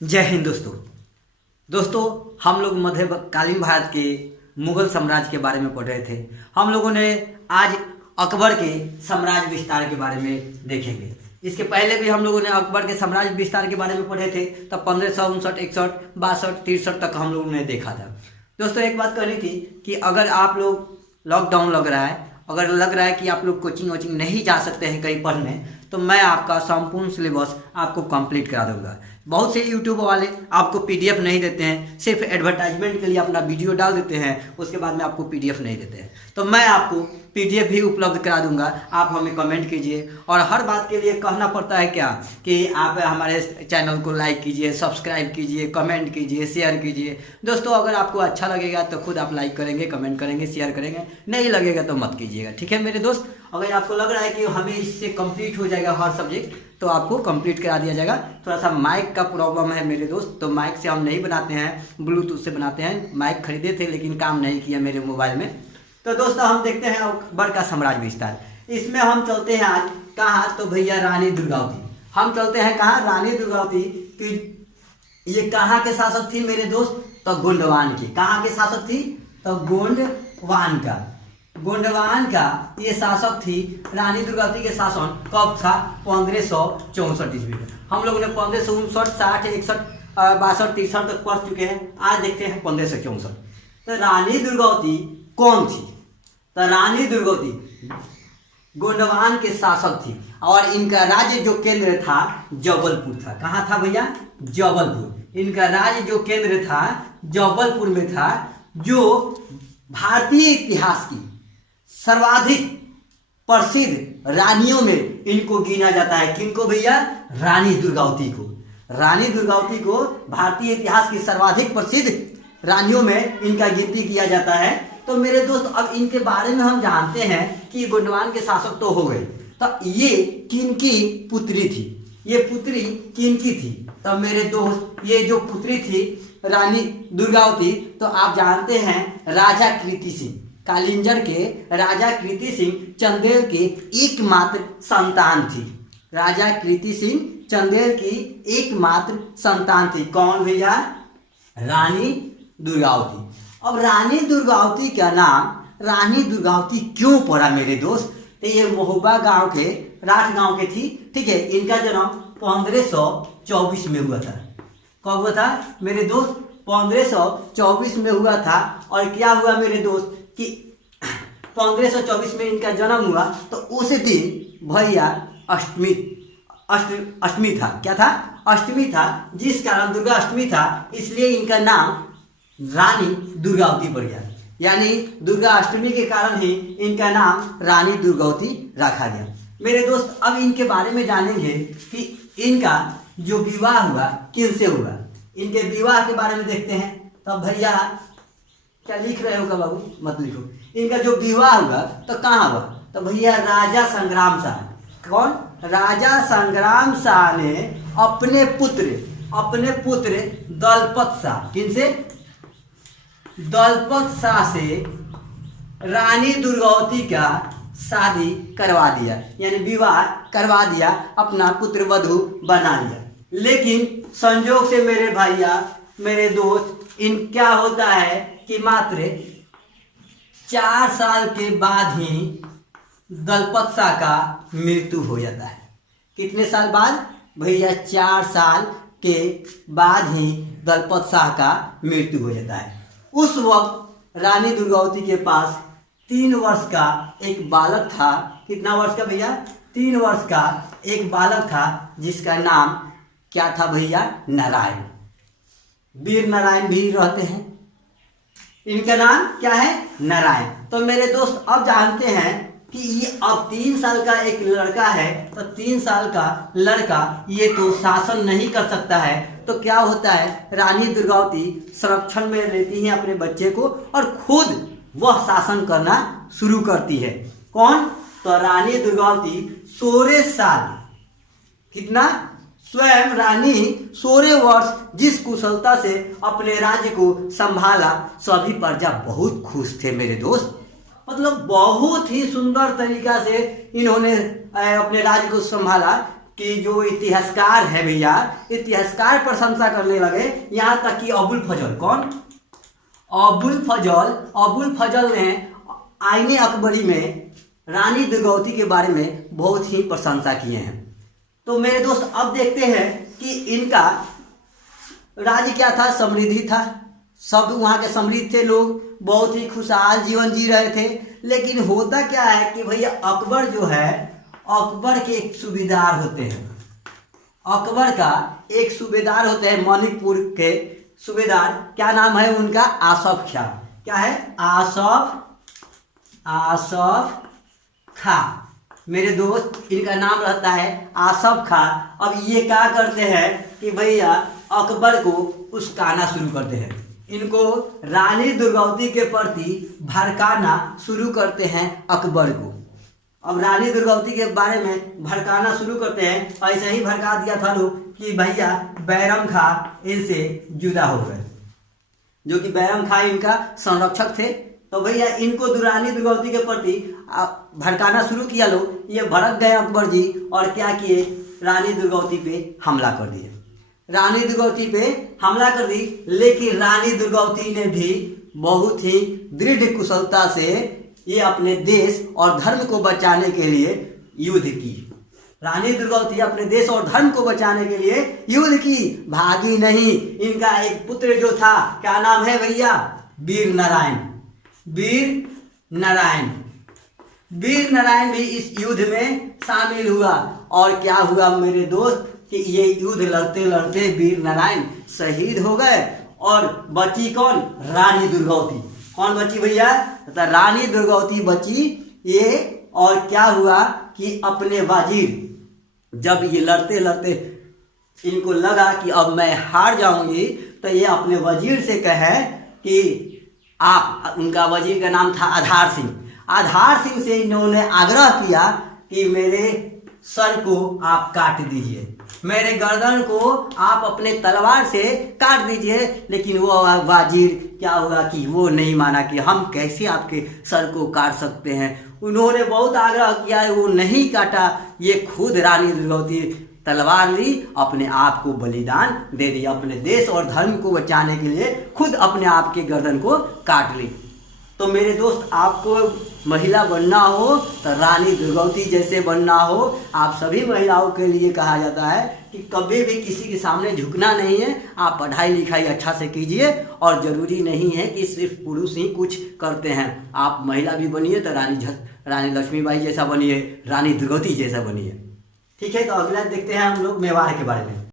जय हिंद दोस्तों हम लोग मध्यकालीन भारत के मुगल साम्राज्य के बारे में पढ़ रहे थे। हम लोगों ने आज अकबर के साम्राज्य विस्तार के बारे में देखेंगे। इसके पहले भी हम लोगों ने अकबर के साम्राज्य विस्तार के बारे में पढ़े थे, तब 1559, 61, 62, 63 तक हम लोगों ने देखा था। दोस्तों एक बात कहनी थी कि अगर आप लोग लॉकडाउन लग रहा है, अगर लग रहा है कि आप लोग कोचिंग वोचिंग नहीं जा सकते हैं कहीं पढ़ने, तो मैं आपका संपूर्ण सिलेबस आपको कंप्लीट करा दूंगा। बहुत से यूट्यूब वाले आपको पीडीएफ नहीं देते हैं, सिर्फ एडवर्टाइजमेंट के लिए अपना वीडियो डाल देते हैं, उसके बाद में आपको पीडीएफ नहीं देते हैं। तो मैं आपको पीडीएफ भी उपलब्ध करा दूंगा। आप हमें कमेंट कीजिए, और हर बात के लिए कहना पड़ता है क्या कि आप हमारे चैनल को लाइक कीजिए, सब्सक्राइब कीजिए, कमेंट कीजिए, शेयर कीजिए। दोस्तों अगर आपको अच्छा लगेगा तो खुद आप लाइक करेंगे, कमेंट करेंगे, शेयर करेंगे, नहीं लगेगा तो मत कीजिएगा, ठीक है मेरे दोस्त। अगर आपको लग रहा है कि हमें इससे कंप्लीट हो जाएगा हर सब्जेक्ट, तो आपको कंप्लीट करा दिया जाएगा। थोड़ा सा माइक का प्रॉब्लम है मेरे दोस्त, तो माइक से हम नहीं बनाते हैं, ब्लूटूथ से बनाते हैं। माइक खरीदे थे लेकिन काम नहीं किया मेरे मोबाइल में। तो दोस्तों हम देखते हैं अकबर का साम्राज्य विस्तार। इसमें हम चलते हैं आज कहाँ, तो भैया रानी दुर्गावती। हम चलते हैं कहाँ, रानी दुर्गावती की। ये कहाँ के शासक थी मेरे दोस्त, तो गोंडवान की। कहाँ के शासक थी, तो गोंडवान का। गोंडवान का ये शासक थी। रानी दुर्गावती के शासन कब था, 1564 ईस्वी में। हम लोगों ने 1559, 60, 61, 62, 63 तक पढ़ चुके हैं। आज देखते हैं 1564। तो रानी दुर्गावती कौन थी, तो रानी दुर्गावती गोंडवान के शासक थी, और इनका राज्य जो केंद्र था जबलपुर था। कहाँ था भैया, जबलपुर। इनका राज्य जो केंद्र था जबलपुर में था, जो भारतीय इतिहास की सर्वाधिक प्रसिद्ध रानियों में इनको गिना जाता है। किनको भैया, रानी दुर्गावती को। रानी दुर्गावती को भारतीय इतिहास की सर्वाधिक प्रसिद्ध रानियों में इनका गिनती किया जाता है। तो मेरे दोस्त अब इनके बारे में हम जानते हैं कि गोंडवान के शासक तो हो गए, तो ये किनकी पुत्री थी, ये पुत्री किनकी थी। तो मेरे दोस्त ये जो पुत्री थी रानी दुर्गावती, तो आप जानते हैं राजा कृति सिंह, कालिंजर के राजा कृति सिंह चंदेल की एकमात्र संतान थी। राजा कृति सिंह चंदेल की एकमात्र संतान थी। कौन भैया, रानी दुर्गावती। अब रानी दुर्गावती का नाम रानी दुर्गावती क्यों पड़ा मेरे दोस्त, तो ये महुबा गांव के, राठ गांव के थी, ठीक है। इनका जन्म 1524 में हुआ था। कब हुआ था मेरे दोस्त, 1524 में हुआ था। और क्या हुआ मेरे दोस्त कि 1524 में इनका जन्म हुआ, तो उस दिन भैया अष्टमी था। क्या था, अष्टमी था, जिस कारण दुर्गा अष्टमी था, इसलिए इनका नाम रानी दुर्गावती पड़ गया। यानी दुर्गा अष्टमी के कारण ही इनका नाम रानी दुर्गावती रखा गया। मेरे दोस्त अब इनके बारे में जानेंगे कि इनका जो विवाह हुआ किनसे हुआ। इनके विवाह के बारे में देखते हैं। तब भैया क्या लिख रहे हो का बाबू, मत लिखो। इनका जो विवाह हुआ तो कहाँ हुआ, तो भैया राजा संग्राम शाह। कौन, राजा संग्राम शाह ने अपने पुत्र दलपत शाह, किनसे, दलपत शाह से रानी दुर्गावती का शादी करवा दिया, यानी विवाह करवा दिया, अपना पुत्र वधू बना लिया। लेकिन संजोग से मेरे भैया, मेरे दोस्त, इन क्या होता है कि मात्र 4 साल के बाद ही दलपत शाह का मृत्यु हो जाता है। कितने साल बाद भैया, 4 साल के बाद ही दलपत शाह का मृत्यु हो जाता है। उस वक्त रानी दुर्गावती के पास 3 वर्ष का एक बालक था। कितना वर्ष का भैया, 3 वर्ष का एक बालक था, जिसका नाम क्या था भैया, नारायण। वीर नारायण भी रहते हैं, इनका नाम क्या है, नारायण। तो मेरे दोस्त अब जानते हैं कि ये अब 3 साल का एक लड़का है, तो 3 साल का लड़का ये तो शासन नहीं कर सकता है। तो क्या होता है, रानी दुर्गावती संरक्षण में लेती है अपने बच्चे को, और खुद वह शासन करना शुरू करती है। कौन, तो रानी दुर्गावती 16 साल, कितना, स्वयं रानी 16 वर्ष जिस कुशलता से अपने राज्य को संभाला, सभी प्रजा बहुत खुश थे मेरे दोस्त। मतलब बहुत ही सुंदर तरीका से इन्होंने अपने राज्य को संभाला। कि जो इतिहासकार है भैया, इतिहासकार प्रशंसा करने लगे, यहाँ तक कि अबुल फजल, कौन? अबुल फजल ने आईने अकबरी में रानी दुर्गावती के बारे में बहुत ही प्रशंसा किए हैं। तो मेरे दोस्त अब देखते हैं कि इनका राज्य क्या था, समृद्धि था, सब वहाँ के समृद्ध थे, लोग बहुत ही खुशहाल जीवन जी रहे थे। लेकिन होता क्या है कि भैया अकबर जो है, अकबर के एक सूबेदार होते हैं, अकबर का एक सूबेदार होते हैं, मणिपुर के सूबेदार, क्या नाम है उनका? आसफ खां। क्या है? आसफ खां। मेरे दोस्त इनका नाम रहता है आसफ खां। अब ये क्या करते हैं कि भैया अकबर को उस्काना शुरू करते हैं, इनको रानी दुर्गावती के प्रति भड़काना शुरू करते हैं अकबर को। अब रानी दुर्गावती के बारे में भड़काना शुरू करते हैं, ऐसे ही भड़का दिया था लोग कि भैया बैरम खां इनसे जुदा हो गए, जो कि बैरम खां इनका संरक्षक थे। तो भैया इनको रानी दुर्गावती के प्रति भड़काना शुरू किया लोग, ये भड़क गए अकबर जी और क्या किए, रानी दुर्गावती पे हमला कर दिए, रानी दुर्गावती पे हमला कर दी। लेकिन रानी दुर्गावती ने भी बहुत ही दृढ़ कुशलता से ये अपने देश और धर्म को बचाने के लिए युद्ध की। रानी दुर्गावती अपने देश और धर्म को बचाने के लिए युद्ध की, भागी नहीं। इनका एक पुत्र जो था, क्या नाम है भैया? वीर नारायण। वीर नारायण भी इस युद्ध में शामिल हुआ। और क्या हुआ मेरे दोस्त कि ये युद्ध लड़ते लड़ते वीर नारायण शहीद हो गए और बची कौन? रानी दुर्गावती। कौन बची भैया? तो रानी दुर्गावती बची ये। और क्या हुआ कि अपने वजीर, जब ये लड़ते लड़ते इनको लगा कि अब मैं हार जाऊंगी, तो ये अपने वजीर से कहे कि आप, उनका वजीर का नाम था आधार सिंह। आधार सिंह से इन्होंने आग्रह किया कि मेरे सर को आप काट दीजिए, मेरे गर्दन को आप अपने तलवार से काट दीजिए। लेकिन वो वजीर क्या हुआ कि वो नहीं माना कि हम कैसे आपके सर को काट सकते हैं। उन्होंने बहुत आग्रह किया, वो नहीं काटा। ये खुद रानी दुर्गावती तलवार ली, अपने आप को बलिदान दे दिया, अपने देश और धर्म को बचाने के लिए खुद अपने आप के गर्दन को काट ली। तो मेरे दोस्त, आपको महिला बनना हो तो रानी दुर्गावती जैसे बनना हो। आप सभी महिलाओं के लिए कहा जाता है कि कभी भी किसी के सामने झुकना नहीं है। आप पढ़ाई लिखाई अच्छा से कीजिए, और ज़रूरी नहीं है कि सिर्फ पुरुष ही कुछ करते हैं। आप महिला भी बनिए तो रानी लक्ष्मीबाई जैसा बनिए, रानी दुर्गावती जैसा बनिए। ठीक है, तो अगला देखते हैं हम लोग मेवाड़ के बारे में।